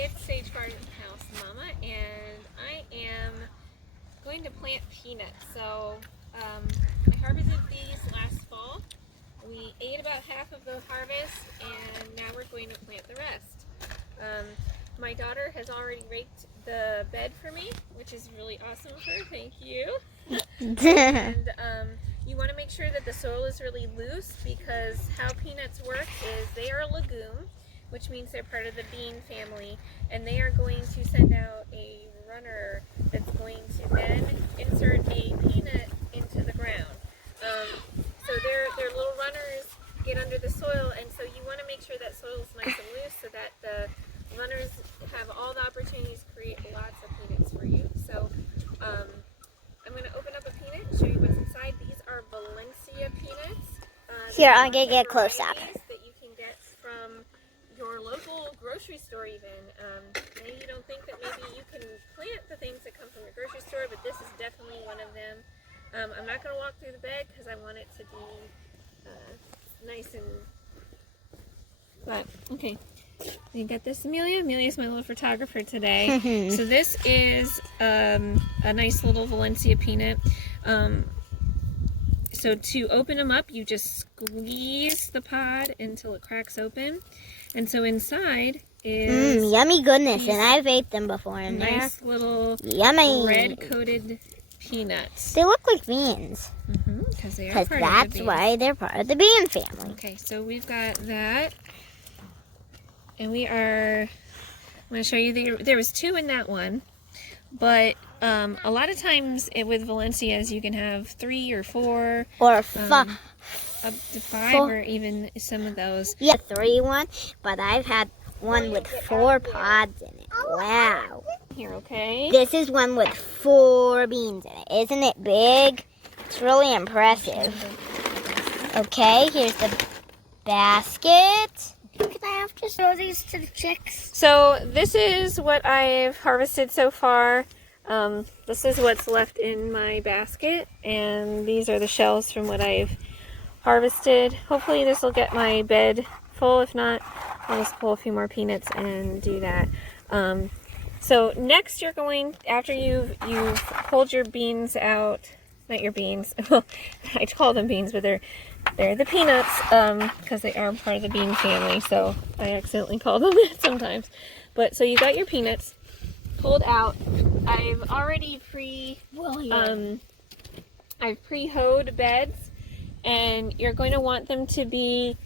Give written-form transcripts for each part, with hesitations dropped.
It's Sage Garden House Mama, and I am going to plant peanuts. So I harvested these last fall. We ate about half of the harvest, and now we're going to plant the rest. My daughter has already raked the bed for me, which is really awesome of her. Thank you. And you want to make sure that the soil is really loose, because how peanuts work is they are a legume, which means they're part of the bean family, and they are going to send out a runner that's going to then insert a peanut into the ground. So their little runners get under the soil, and so you want to make sure that soil is nice and loose so that the runners have all the opportunities to create lots of peanuts for you. So I'm going to open up a peanut and show you what's inside. These are Valencia peanuts. Here, I'm going to get close up. That you can get from your local grocery store even. Maybe you don't think that maybe you can plant the things that come from the grocery store, but this is definitely one of them. I'm not going to walk through the bed because I want it to be nice and... But, okay. You got this, Amelia? Amelia's my little photographer today. So this is a nice little Valencia peanut. So to open them up, you just squeeze the pod until it cracks open. And so inside is... yummy goodness, and I've ate them before. And nice little yummy red-coated peanuts. They look like beans. Because they are Because part of the that's beans. why they're part of the bean family. Okay, so we've got that. And we are... I'm going to show you, there was 2 in that one. But a lot of times with Valencias, you can have 3 or 4. Or up to 5 or even some of those. Yeah, 3 one, but I've had one with 4 pods in it. Wow. Here, okay? This is one with 4 beans in it. Isn't it big? It's really impressive. Okay, here's the basket. Can I have to show these to the chicks? So this is what I've harvested so far. This is what's left in my basket, and these are the shells from what I've harvested. Hopefully this will get my bed full. If not, I'll just pull a few more peanuts and do that. So next you're going, after you've pulled your beans out, not your beans, well, I call them beans, but they're the peanuts, because they are part of the bean family, so I accidentally call them that sometimes. But so you got your peanuts pulled out. I've already I've pre-hoed beds, and you're going to want them to be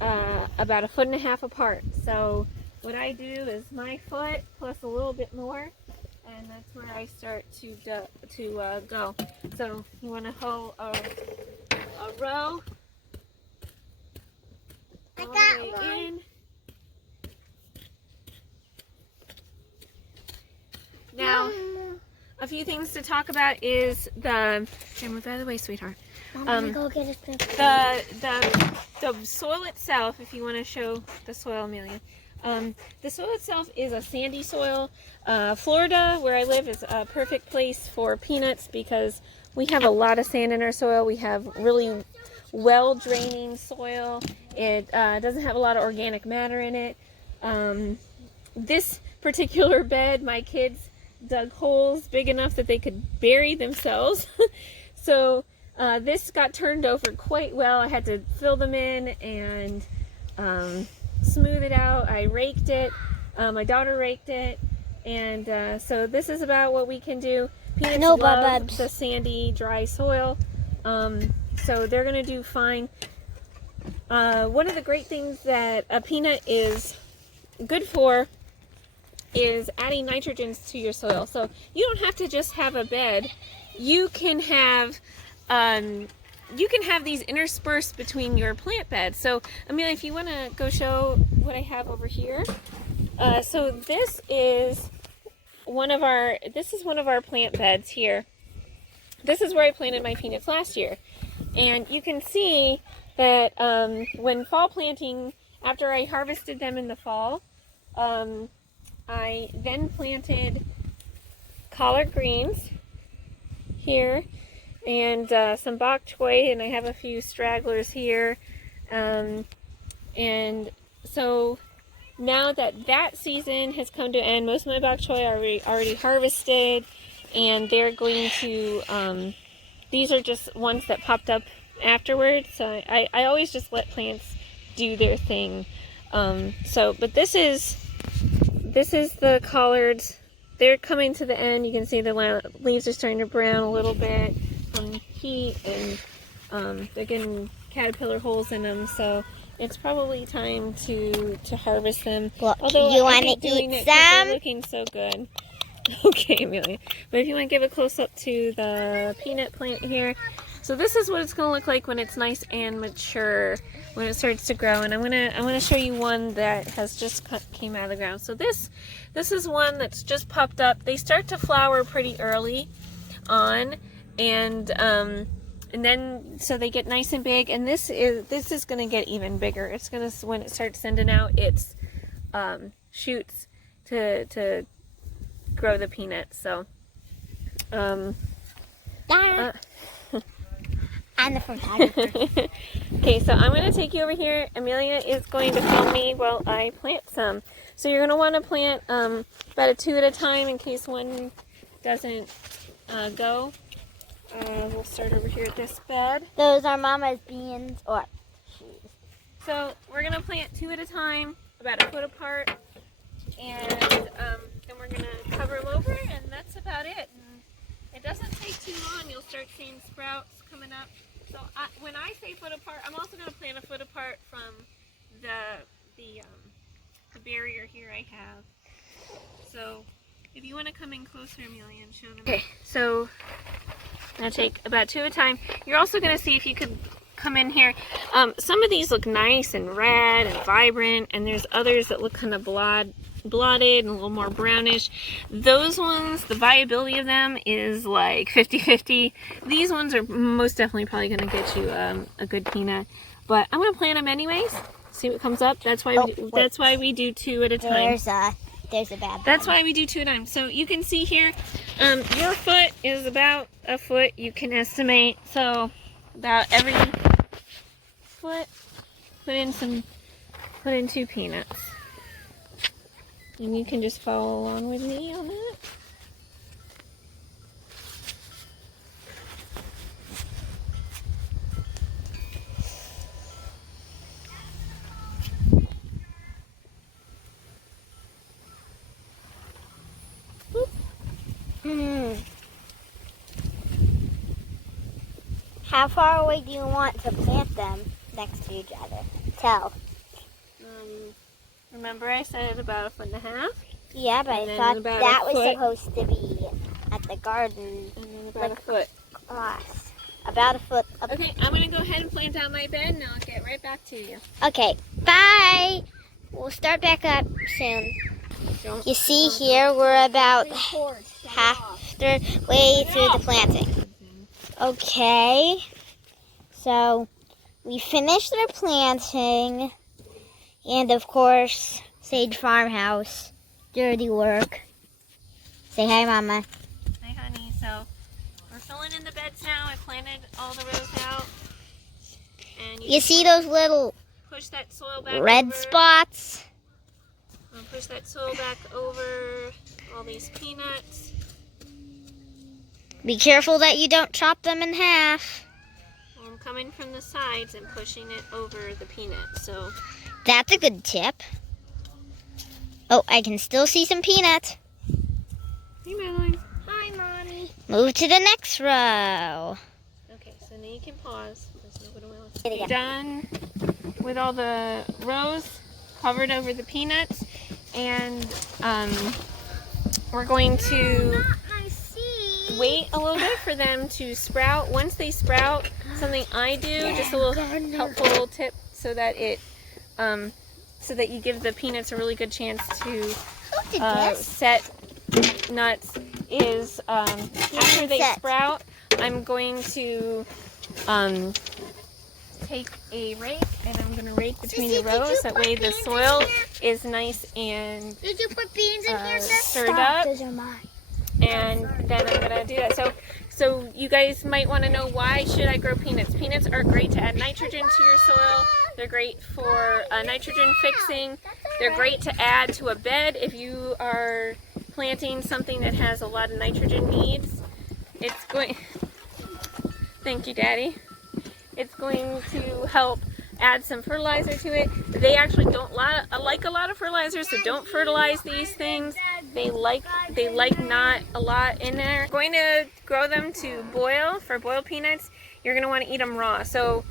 about 1.5 feet apart. So what I do is my foot plus a little bit more, and that's where I start to go. So you want to hoe a row all the way in. Now, a few things to talk about is the... Move out of the way, sweetheart. Go get a The soil itself, if you want to show the soil, Amelia. The soil itself is a sandy soil. Florida, where I live, is a perfect place for peanuts because we have a lot of sand in our soil. We have really well-draining soil. It doesn't have a lot of organic matter in it. This particular bed, my kids dug holes big enough that they could bury themselves. So this got turned over quite well. I had to fill them in and smooth it out. I raked it. My daughter raked it. And so this is about what we can do. Peanuts love the sandy, dry soil. So they're going to do fine. One of the great things that a peanut is good for is adding nitrogens to your soil. So you don't have to just have a bed. You can have these interspersed between your plant beds. So Amelia, if you want to go show what I have over here. So this is one of our plant beds here. This is where I planted my peanuts last year. And you can see that when fall planting, after I harvested them in the fall, I then planted collard greens here and some bok choy, and I have a few stragglers here. And so now that that season has come to an end, most of my bok choy are already harvested, and they're going to, these are just ones that popped up afterwards, so I always just let plants do their thing. But this is the collards. They're coming to the end. You can see the leaves are starting to brown a little bit from heat, and they're getting caterpillar holes in them, so it's probably time to harvest them. Well, although you I want to doing eat it 'cause they're some? looking so good. Okay, Amelia. But if you want to give a close up to the peanut plant here, so this is what it's going to look like when it's nice and mature, when it starts to grow. And I'm gonna show you one that has just came out of the ground. So this is one that's just popped up. They start to flower pretty early on, and then so they get nice and big. And this is going to get even bigger. It's going to, when it starts sending out its shoots to grow the peanuts. So I'm the photographer. okay, so I'm going to take you over here. Amelia is going to film me while I plant some. So you're going to want to plant about 2 at a time in case one doesn't go. We'll start over here at this bed. Those are Mama's beans. So we're going to plant 2 at a time, about 1 foot apart, and then we're going to cover them over, and that's about it. And it doesn't take too long. You'll start seeing sprouts coming up. So when I say 1 foot apart, I'm also going to plant 1 foot apart from the barrier here I have. So if you want to come in closer, Amelia, and show them. Okay, so I'm going to take about 2 at a time. You're also going to see if you could come in here. Some of these look nice and red and vibrant, and there's others that look kind of blotted and a little more brownish. Those ones, the viability of them is like 50-50. These ones are most definitely probably going to get you a good peanut, but I'm going to plant them anyways, see what comes up. That's why we do 2 at a time. There's a bad one. That's why we do 2 at a time. So you can see here, your foot is about 1 foot, you can estimate. So about every foot, put in 2 peanuts. And you can just follow along with me on that. How far away do you want to plant them next to each other? Tell. Remember I said about 1.5 feet? Yeah, but I thought that was supposed to be at the garden. And then about 1 foot. Across. About 1 foot. Okay, I'm going to go ahead and plant out my bed, and I'll get right back to you. Okay, bye. We'll start back up soon. You see here, we're about halfway through the planting. Okay, so we finished our planting, and of course, Sage Farmhouse, dirty work. Say hi, Mama. Hi, honey. So we're filling in the beds now. I planted all the rows out. And you see those little push that soil back red over. spots? I'll push that soil back over all these peanuts. Be careful that you don't chop them in half. I'm coming from the sides and pushing it over the peanuts. So that's a good tip. Oh, I can still see some peanuts. Hey, Madeline. Hi, Mommy. Move to the next row. Okay, so now you can pause. You're done with all the rows covered over the peanuts, and we're going to wait a little bit for them to sprout. Once they sprout, something I do, just a little helpful tip, so that you give the peanuts a really good chance to set nuts, is after they sprout, I'm going to take a rake, and I'm going to rake between the rows. That way the soil is nice and Did you put beans in here? stirred up. Those are mine. And then I'm going to do that. So you guys might want to know, why should I grow peanuts? Peanuts are great to add nitrogen to your soil. They're great for nitrogen fixing. They're great to add to a bed if you are planting something that has a lot of nitrogen needs. It's going, thank you, Daddy. It's going to help add some fertilizer to it. They actually don't like a lot of fertilizer, so don't fertilize these things. They like not a lot in there. We're going to grow them to boil. For boiled peanuts, you're going to want to eat them raw. So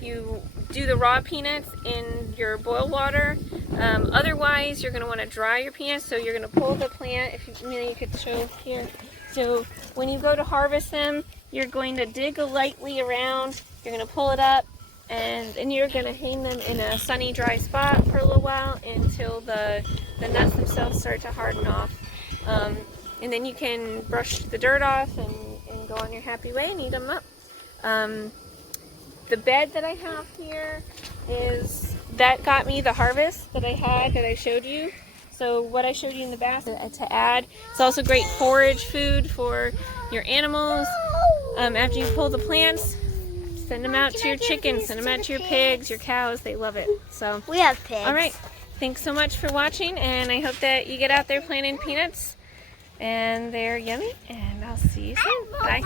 you do the raw peanuts in your boiled water. Otherwise, you're going to want to dry your peanuts. So you're going to pull the plant. If you could show here. So when you go to harvest them, you're going to dig lightly around. You're going to pull it up, and then you're going to hang them in a sunny, dry spot for a little while until the nuts themselves start to harden off. And then you can brush the dirt off and go on your happy way and eat them up. The bed that I have here that got me the harvest that I had that I showed you. So what I showed you in the basket to add. It's also great forage food for your animals. After you pull the plants, send them out to your chickens, send them out to your pigs, your cows. They love it. So we have pigs. All right. Thanks so much for watching, and I hope that you get out there planting peanuts and they're yummy, and I'll see you soon. Bye.